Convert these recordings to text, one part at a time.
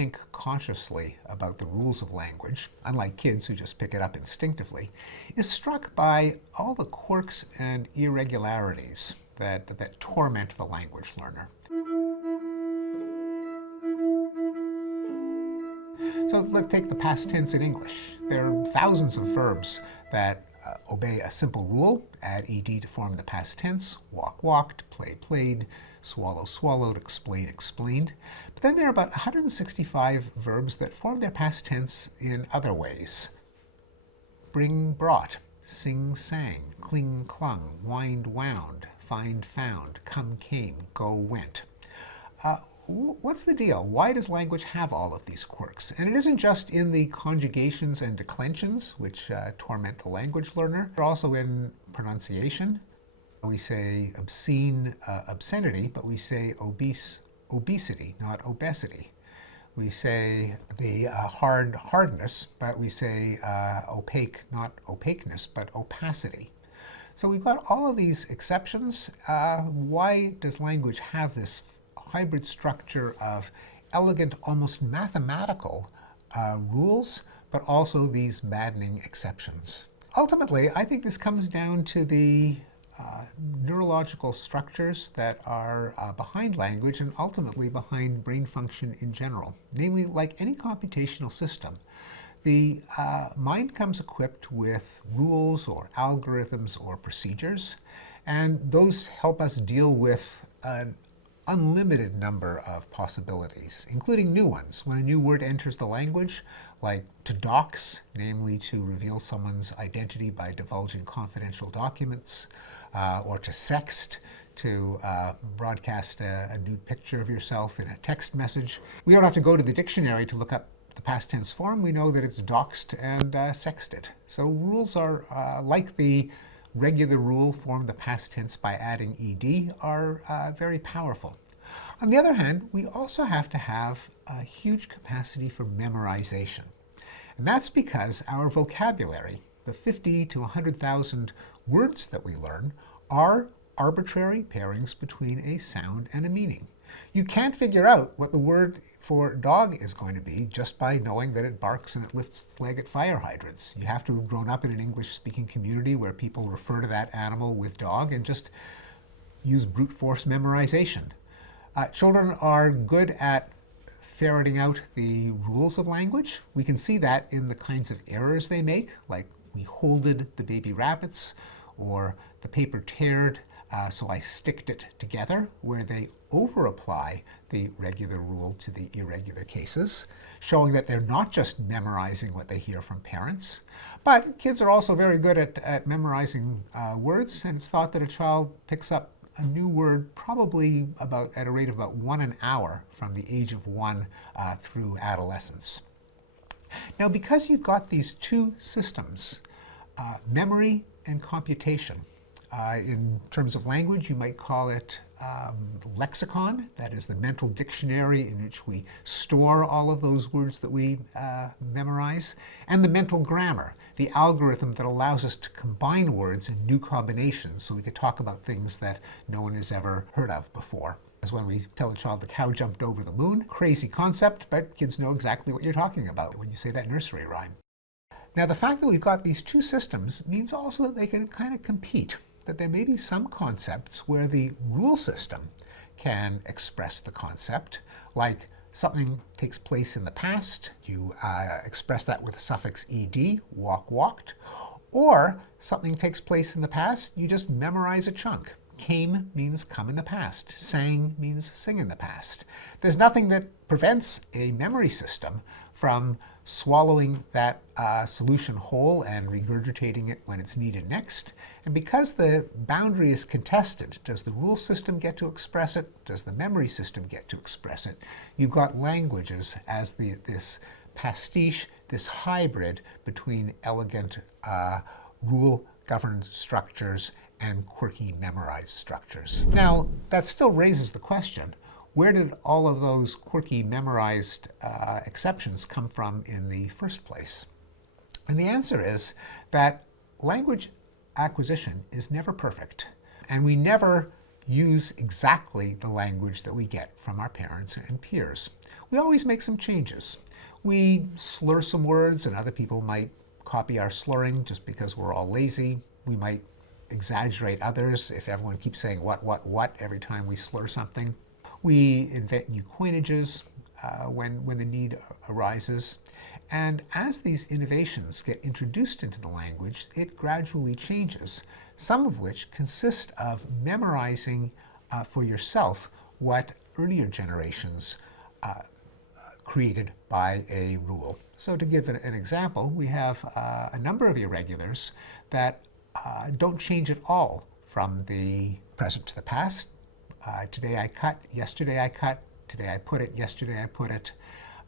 think consciously about the rules of language, unlike kids who just pick it up instinctively, is struck by all the quirks and irregularities that torment the language learner. So let's take the past tense in English. There are thousands of verbs that obey a simple rule, add ed to form the past tense: walk, walked, play, played, swallow, swallowed, explain, explained. But then there are about 165 verbs that form their past tense in other ways. Bring, brought, sing, sang, cling, clung, wind, wound, find, found, come, came, go, went. What's the deal? Why does language have all of these quirks? And it isn't just in the conjugations and declensions, which torment the language learner. They're also in pronunciation. We say obscene, obscenity, but we say obese, obesity, not obesity. We say the hardness, but we say opaque, not opaqueness, but opacity. So we've got all of these exceptions. Why does language have this hybrid structure of elegant, almost mathematical rules, but also these maddening exceptions? Ultimately, I think this comes down to the neurological structures that are behind language and ultimately behind brain function in general. Namely, like any computational system, the mind comes equipped with rules or algorithms or procedures, and those help us deal with an unlimited number of possibilities, including new ones. When a new word enters the language, like to dox, namely to reveal someone's identity by divulging confidential documents, or to sext, to broadcast a nude picture of yourself in a text message. We don't have to go to the dictionary to look up the past tense form. We know that it's doxed and sexted. So rules are like the regular rule form the past tense by adding ed are very powerful. On the other hand, we also have to have a huge capacity for memorization. And that's because our vocabulary, the 50 to 100,000 words that we learn, are arbitrary pairings between a sound and a meaning. You can't figure out what the word for dog is going to be just by knowing that it barks and it lifts its leg at fire hydrants. You have to have grown up in an English-speaking community where people refer to that animal with dog and just use brute force memorization. Children are good at ferreting out the rules of language. We can see that in the kinds of errors they make, like we holded the baby rabbits, or the paper teared, so I sticked it together, where they over-apply the regular rule to the irregular cases, showing that they're not just memorizing what they hear from parents, but kids are also very good at memorizing words, and it's thought that a child picks up a new word probably at a rate of about 1 an hour from the age of 1 through adolescence. Now, because you've got these two systems, memory and computation, in terms of language, you might call it Lexicon. That is the mental dictionary in which we store all of those words that we memorize. And the mental grammar, the algorithm that allows us to combine words in new combinations so we could talk about things that no one has ever heard of before. As when we tell a child the cow jumped over the moon. Crazy concept, but kids know exactly what you're talking about when you say that nursery rhyme. Now, the fact that we've got these two systems means also that they can kind of compete. That there may be some concepts where the rule system can express the concept, like something takes place in the past, you express that with the suffix ed, walk, walked, or something takes place in the past, you just memorize a chunk. Came means come in the past. Sang means sing in the past. There's nothing that prevents a memory system from swallowing that solution whole and regurgitating it when it's needed next. And because the boundary is contested, does the rule system get to express it? Does the memory system get to express it? You've got languages as this pastiche, this hybrid between elegant rule-governed structures and quirky memorized structures. Now, that still raises the question, where did all of those quirky memorized exceptions come from in the first place? And the answer is that language acquisition is never perfect. And we never use exactly the language that we get from our parents and peers. We always make some changes. We slur some words, and other people might copy our slurring just because we're all lazy. We might exaggerate others if everyone keeps saying what every time we slur something. We invent new coinages when the need arises. And as these innovations get introduced into the language, it gradually changes, some of which consist of memorizing for yourself what earlier generations created by a rule. So to give an example, we have a number of irregulars that don't change at all from the present to the past. Today I cut, yesterday I cut, today I put it, yesterday I put it.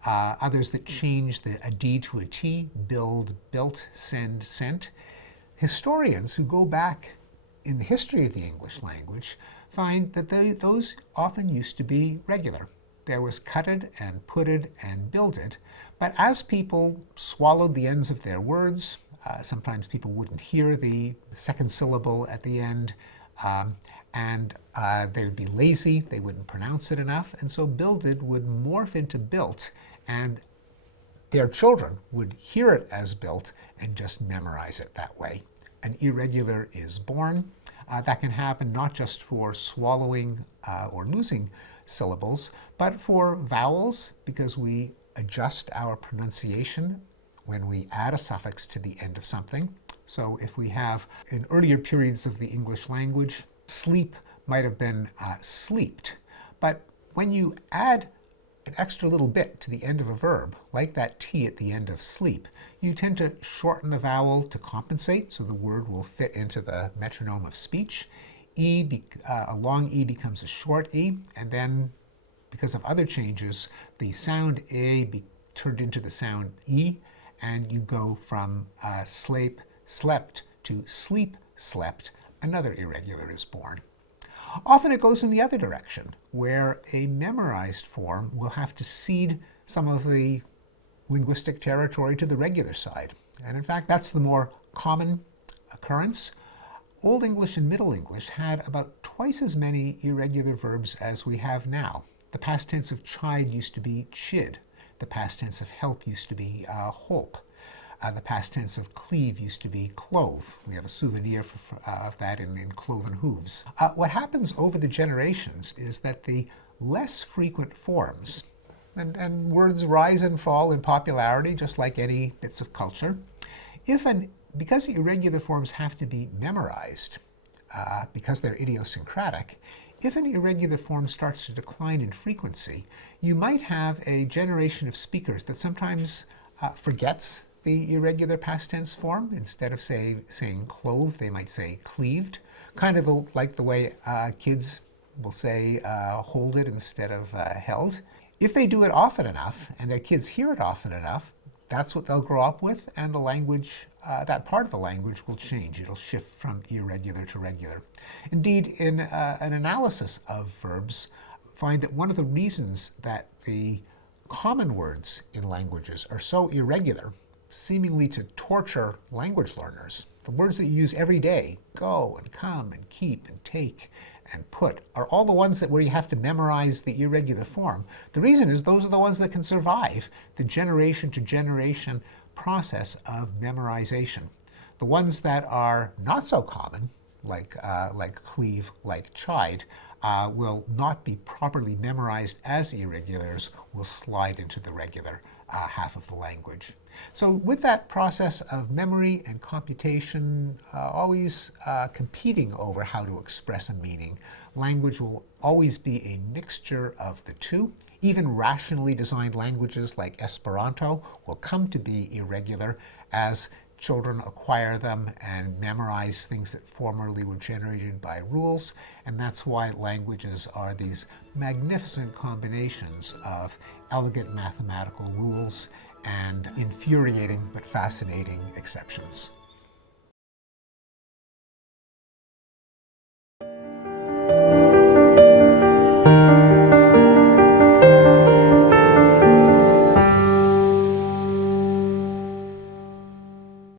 Others that change a D to a T, build, built, send, sent. Historians who go back in the history of the English language find that those often used to be regular. There was cutted and putted and builded, but as people swallowed the ends of their words, sometimes people wouldn't hear the second syllable at the end, and they would be lazy, they wouldn't pronounce it enough, and so builded would morph into built, and their children would hear it as built and just memorize it that way. An irregular is born. That can happen not just for swallowing or losing syllables, but for vowels, because we adjust our pronunciation when we add a suffix to the end of something. So if we have, in earlier periods of the English language, sleep might have been sleeped. But when you add an extra little bit to the end of a verb, like that T at the end of sleep, you tend to shorten the vowel to compensate so the word will fit into the metronome of speech. A long E becomes a short E, and then because of other changes, the sound A turned into the sound E, and you go from slept to sleep, slept. Another irregular is born. Often it goes in the other direction, where a memorized form will have to cede some of the linguistic territory to the regular side. And in fact, that's the more common occurrence. Old English and Middle English had about twice as many irregular verbs as we have now. The past tense of chide used to be chid. The past tense of help used to be holp. The past tense of cleave used to be clove. We have a souvenir of that in cloven hooves. What happens over the generations is that the less frequent forms, and words rise and fall in popularity just like any bits of culture, because the irregular forms have to be memorized, because they're idiosyncratic, if an irregular form starts to decline in frequency, you might have a generation of speakers that sometimes forgets the irregular past tense form. Instead of saying clove, they might say cleaved, kind of like the way kids will say hold it instead of held. If they do it often enough and their kids hear it often enough, that's what they'll grow up with, and the language, that part of the language will change. It'll shift from irregular to regular. Indeed, in an analysis of verbs, find that one of the reasons that the common words in languages are so irregular, seemingly to torture language learners, the words that you use every day, go and come and keep and take and put, are all the ones where you have to memorize the irregular form. The reason is those are the ones that can survive the generation to generation process of memorization. The ones that are not so common, like cleave, like chide, will not be properly memorized as irregulars, will slide into the regular half of the language. So with that process of memory and computation always competing over how to express a meaning, language will always be a mixture of the two. Even rationally designed languages like Esperanto will come to be irregular as children acquire them and memorize things that formerly were generated by rules, and that's why languages are these magnificent combinations of elegant mathematical rules and infuriating but fascinating exceptions.